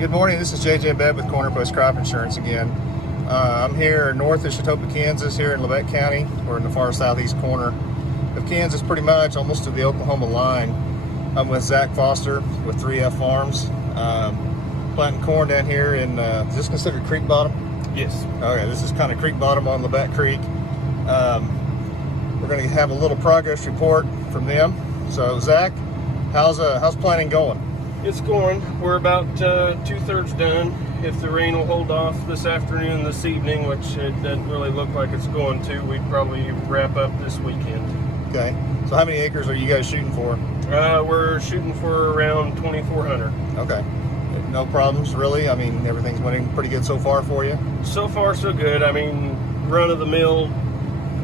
Good morning, this is JJ Bebb with Corner Post Crop Insurance again. I'm here north of Chautauqua, Kansas, here in Lebec County. We're in the far southeast corner of Kansas, pretty much almost to the Oklahoma line. I'm with Zach Foster with 3F Farms, planting corn down here in, is this considered creek bottom? Yes. Okay, this is kind of creek bottom on Lebec Creek. We're going to have a little progress report from them. So Zach, how's planting going? It's going. We're about 2/3 done. If the rain will hold off this afternoon, this evening, which it doesn't really look like it's going to, we'd probably wrap up this weekend. Okay. So how many acres are you guys shooting for? We're shooting for around 2,400. Okay. No problems, really? I mean, everything's winning pretty good so far for you? So far, so good. I mean, run-of-the-mill,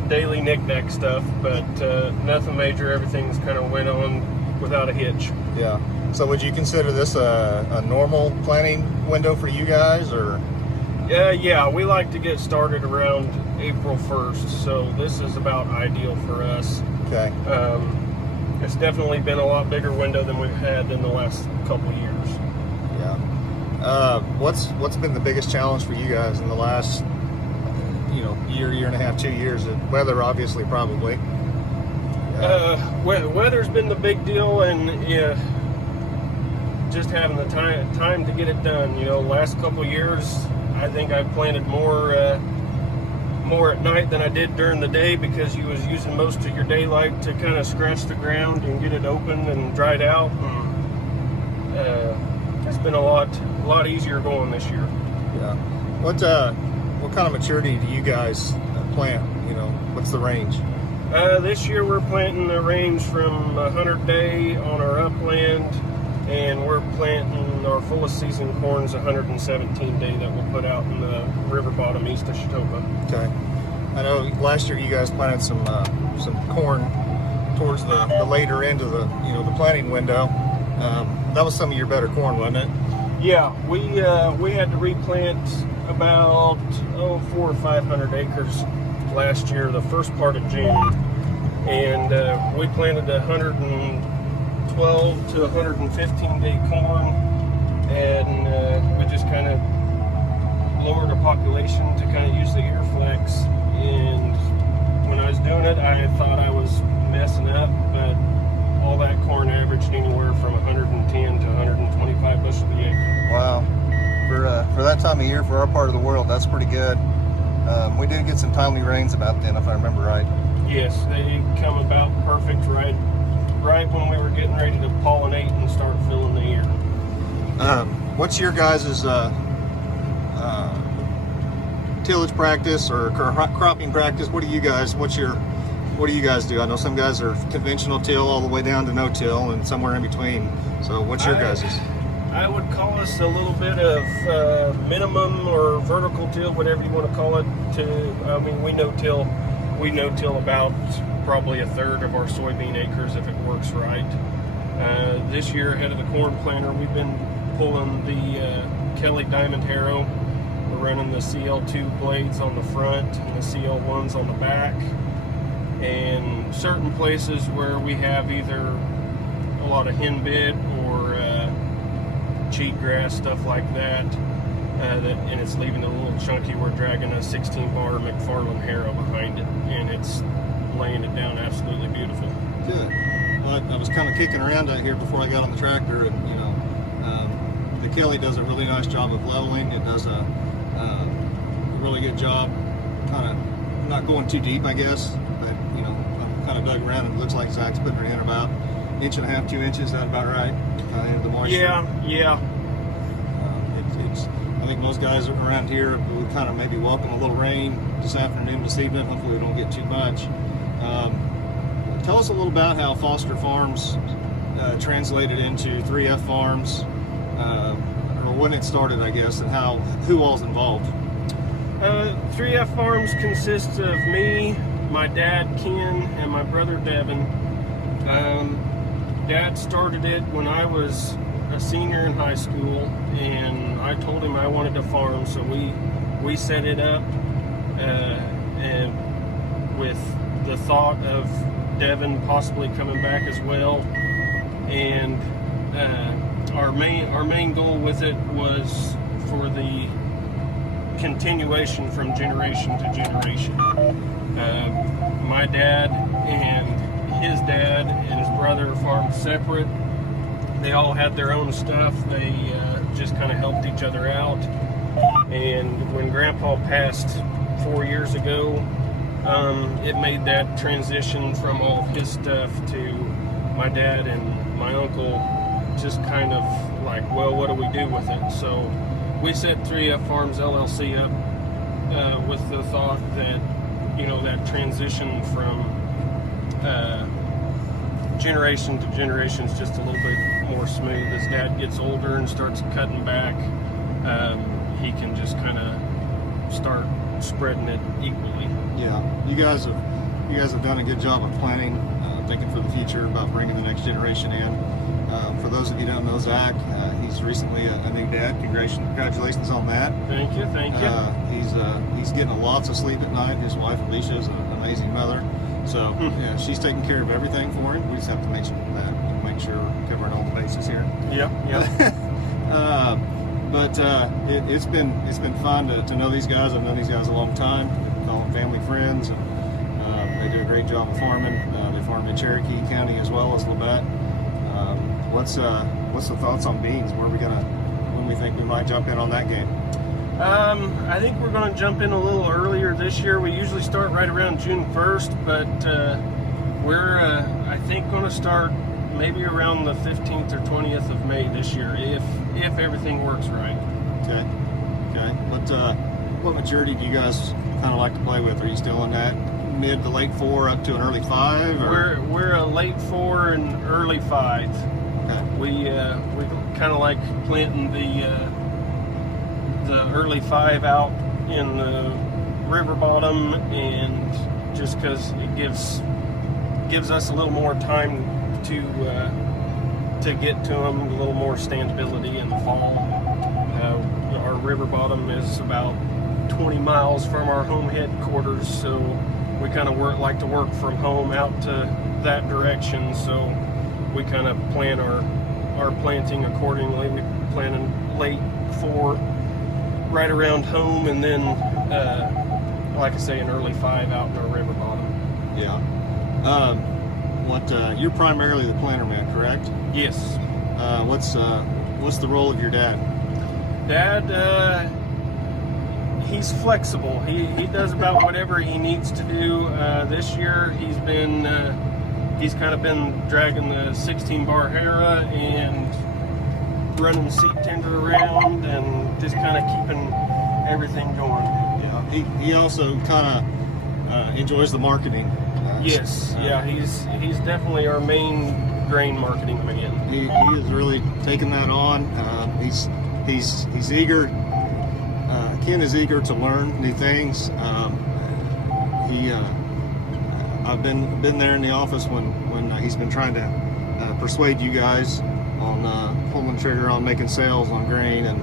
daily knick-knack stuff, but nothing major. Everything's kind of went on without a hitch. Yeah. So would you consider this a normal planting window for you guys, or? Yeah, we like to get started around April 1st, so this is about ideal for us. Okay. It's definitely been a lot bigger window than we've had in the last couple of years. Yeah. What's been the biggest challenge for you guys in the last, year and a half, 2 years? Weather, obviously, probably. Weather's been the big deal, and just having the time to get it done. Last couple of years, I think I planted more at night than I did during the day, because you was using most of your daylight to kind of scratch the ground and get it open and dried out. It's been a lot easier going this year. Yeah. What kind of maturity do you guys plant? What's the range? This year we're planting a range from 100 day on our upland, and we're planting our fullest season corns 117 day that we'll put out in the river bottom east of Chautauqua. Okay. I know last year you guys planted some corn towards the later end of the planting window. That was some of your better corn, wasn't it? Yeah, we had to replant about 400 or 500 acres last year, the first part of June, and we planted 112 to 115 day corn, and we just kind of lowered our population to kind of use the air flex. And when I was doing it, I thought I was messing up, but all that corn averaged anywhere from 110 to 125 bushels a acre. Wow. For that time of year, for our part of the world, that's pretty good. We did get some timely rains about then, if I remember right. Yes, they come about perfect right when we were getting ready to pollinate and start filling the ear. What's your guys' tillage practice or cropping practice? What do you guys do? I know some guys are conventional till all the way down to no-till and somewhere in between. So what's your guys'? I would call us a little bit of minimum or vertical till, whatever you want to call it. We no-till about probably 1/3 of our soybean acres if it works right. This year, ahead of the corn planter, we've been pulling the Kelly Diamond Harrow. We're running the CL2 blades on the front and the CL1s on the back. And certain places where we have either a lot of henbit or cheatgrass, stuff like that, and it's leaving it a little chunky, we're dragging a 16-bar McFarland Harrow behind it, and it's laying it down absolutely beautiful. Good. Well, I was kind of kicking around out here before I got on the tractor, and the Kelly does a really nice job of leveling. It does a really good job, kind of not going too deep, I guess, but I'm kind of dug around, and it looks like Zach's putting it in about 1.5 to 2 inches. Is that about right? The moisture. Yeah. I think most guys around here would kind of maybe welcome a little rain this afternoon, this evening. Hopefully we don't get too much. Tell us a little about how Foster Farms translated into 3F Farms, or when it started, I guess, and who all's involved. 3F Farms consists of me, my dad Ken, and my brother Devin. Dad started it when I was a senior in high school, and I told him I wanted to farm, so we set it up and with the thought of Devin possibly coming back as well. And our main goal with it was for the continuation from generation to generation. My dad and his dad and his brother farmed separate. They all had their own stuff. They just kind of helped each other out. And when Grandpa passed 4 years ago, it made that transition from all of his stuff to my dad and my uncle, just kind of like, well, what do we do with it? So we set 3F Farms LLC up with the thought that, you know, that transition from generation to generation is just a little bit more smooth. As Dad gets older and starts cutting back, he can just kind of start spreading it equally. Yeah, you guys have done a good job of planning, thinking for the future about bringing the next generation in. For those of you who don't know Zach, he's recently a new dad. Congratulations on that. Thank you. He's getting lots of sleep at night. His wife Alicia is an amazing mother, so yeah, she's taking care of everything for him. We just have to make sure we're covering all the bases here. Yep. But it's been fun to know these guys. I've known these guys a long time. We call them family friends. They do a great job of farming. They farm in Cherokee County as well as Labette. What's the thoughts on beans? When we think we might jump in on that game? I think we're going to jump in a little earlier this year. We usually start right around June 1st, but we're I think going to start maybe around the 15th or 20th of May this year, if everything works right. Okay. What maturity do you guys kind of like to play with? Are you still in that mid to late 4 up to an early 5? Or? We're a late 4 and early 5. Okay. We kind of like planting the early 5 out in the river bottom, and just because it gives us a little more time to get to them, a little more standability in the fall. Our river bottom is about 20 miles from our home headquarters, so we kind of like to work from home out to that direction. So we kind of plan our planting accordingly. We planting late 4 right around home, and then like I say, an early 5 out in our river bottom. Yeah. You're primarily the planter man, correct? Yes. What's the role of your dad? Dad, he's flexible. He does about whatever he needs to do. This year he's kind of been dragging the 16-bar Hera and running seat tender around and just kind of keeping everything going. Yeah. He also kind of enjoys the marketing. Yes. Yeah. He's definitely our main grain marketing man. He has really taken that on. He's eager. Ken is eager to learn new things. I've been there in the office when he's been trying to persuade you guys on pulling the trigger on making sales on grain, and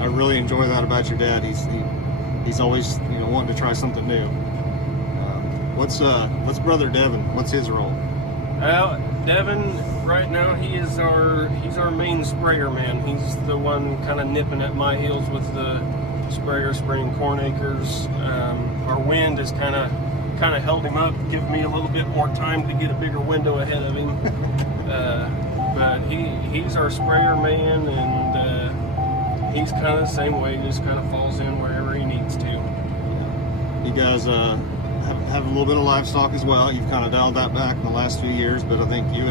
I really enjoy that about your dad. He's always wanting to try something new. What's brother Devin? What's his role? Devin, right now he's our main sprayer man. He's the one kind of nipping at my heels with the sprayer, spraying corn acres. Our wind has kind of held him up, give me a little bit more time to get a bigger window ahead of him. But he's our sprayer man, and he's kind of the same way. He just kind of falls in wherever he needs to. You guys have a little bit of livestock as well. You've kind of dialed that back in the last few years, but I think you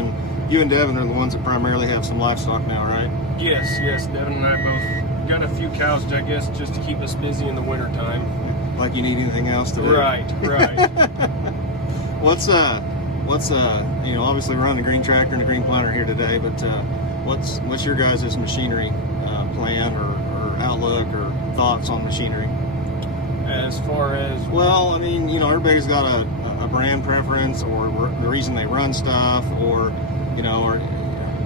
and Devin are the ones that primarily have some livestock now, right? Yes. Devin and I both got a few cows, I guess, just to keep us busy in the wintertime. Like you need anything else to do. Right. What's obviously we're on the green tractor and the green planter here today, but what's your guys' machinery plan or outlook or thoughts on machinery? As far as, well, I mean, everybody's got a brand preference or the reason they run stuff, or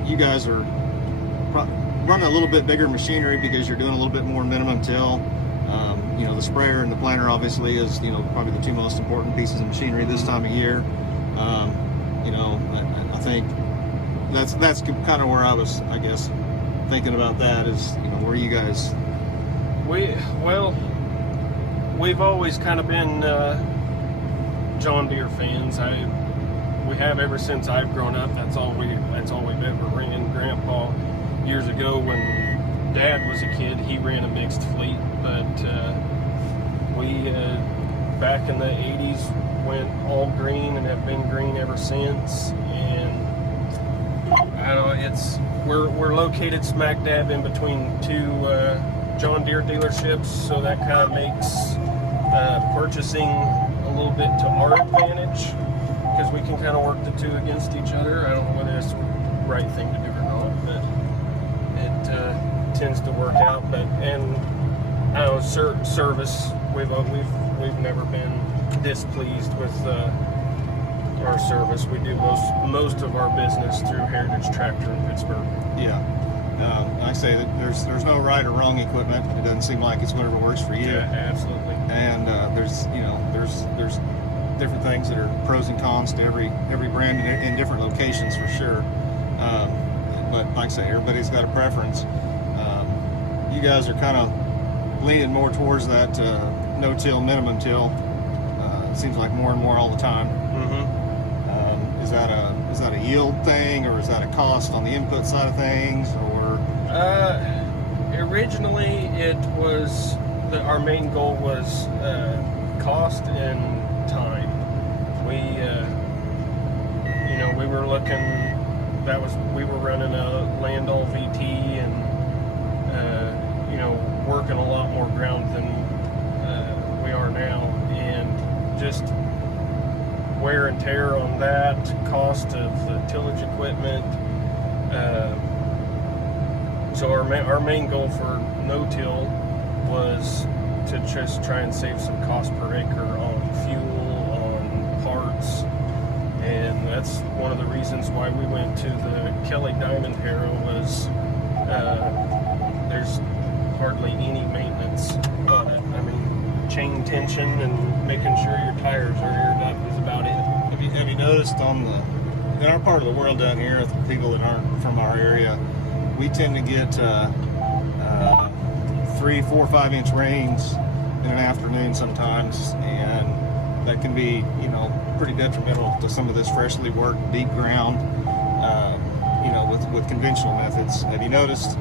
you guys are running a little bit bigger machinery because you're doing a little bit more minimum till. The sprayer and the planter obviously is probably the two most important pieces of machinery this time of year. I think that's kind of where I was, I guess, thinking about that is, you know, where you guys. We've always kind of been John Deere fans. We have ever since I've grown up. That's all we've ever ran. Grandpa, years ago when Dad was a kid, he ran a mixed fleet, but we back in the 80s went all green and have been green ever since. And I don't know, we're located smack dab in between two John Deere dealerships, so that kind of makes purchasing a little bit to our advantage, because we can kind of work the two against each other. I don't know whether that's the right thing to do or not, but it tends to work out. But and I don't know, service, we've never been displeased with our service. We do most of our business through Heritage Tractor in Pittsburgh. Yeah. Like I say, there's no right or wrong equipment. It doesn't seem like it's whatever works for you. Yeah, absolutely. And there's different things that are pros and cons to every brand in different locations for sure. But like I say, everybody's got a preference. You guys are kind of leaning more towards that no-till, minimum till. It seems like more and more all the time. Mm-hmm. Is that a yield thing, or is that a cost on the input side of things, or? Originally, it was our main goal was cost and time. We were looking. We were running a Landau VT and working a lot more ground than we are now, and just wear and tear on that, cost of the tillage equipment. So our main goal for no-till was to just try and save some cost per acre on fuel, on parts, and that's one of the reasons why we went to the Kelly Diamond Harrow. Was there's hardly any maintenance on it. I mean, chain tension and making sure your tires are aired up is about it. Have you noticed in our part of the world down here, with people that aren't from our area, we tend to get 3, 4, 5 inch rains in an afternoon sometimes, and that can be, pretty detrimental to some of this freshly worked deep ground, with conventional methods. Have you noticed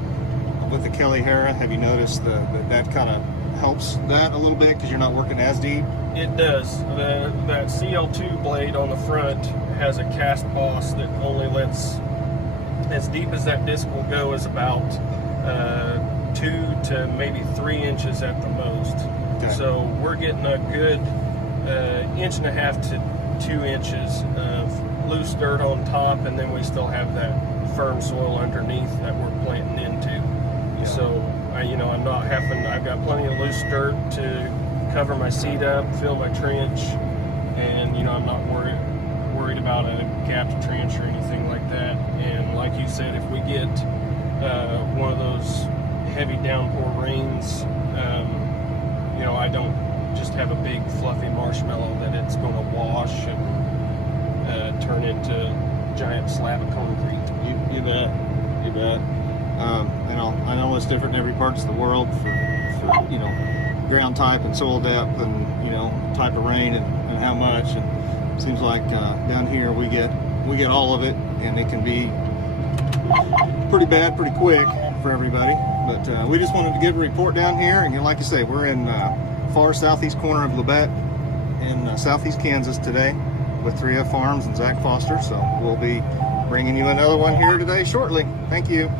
with the Kelly Harrow? Have you noticed that kind of helps that a little bit because you're not working as deep? It does. That CL2 blade on the front has a cast boss that only lets, as deep as that disc will go, is about 2 to maybe 3 inches at the most. Okay. So we're getting a good 1.5 to 2 inches of loose dirt on top, and then we still have that firm soil underneath that we're planting into. Yeah. So I'm not I've got plenty of loose dirt to cover my seed up, fill my trench, and I'm not worried about a gapped trench or anything like that. And like you said, if we get one of those heavy downpour rains, I don't just have a big fluffy marshmallow that it's going to wash and turn into a giant slab of concrete. You bet. I know it's different in every part of the world for ground type and soil depth and type of rain and how much. And it seems like down here we get all of it, and it can be pretty bad pretty quick for everybody. But we just wanted to give a report down here, and like I say, we're in far southeast corner of Labette in southeast Kansas today with 3F Farms and Zach Foster. So we'll be bringing you another one here today shortly. Thank you.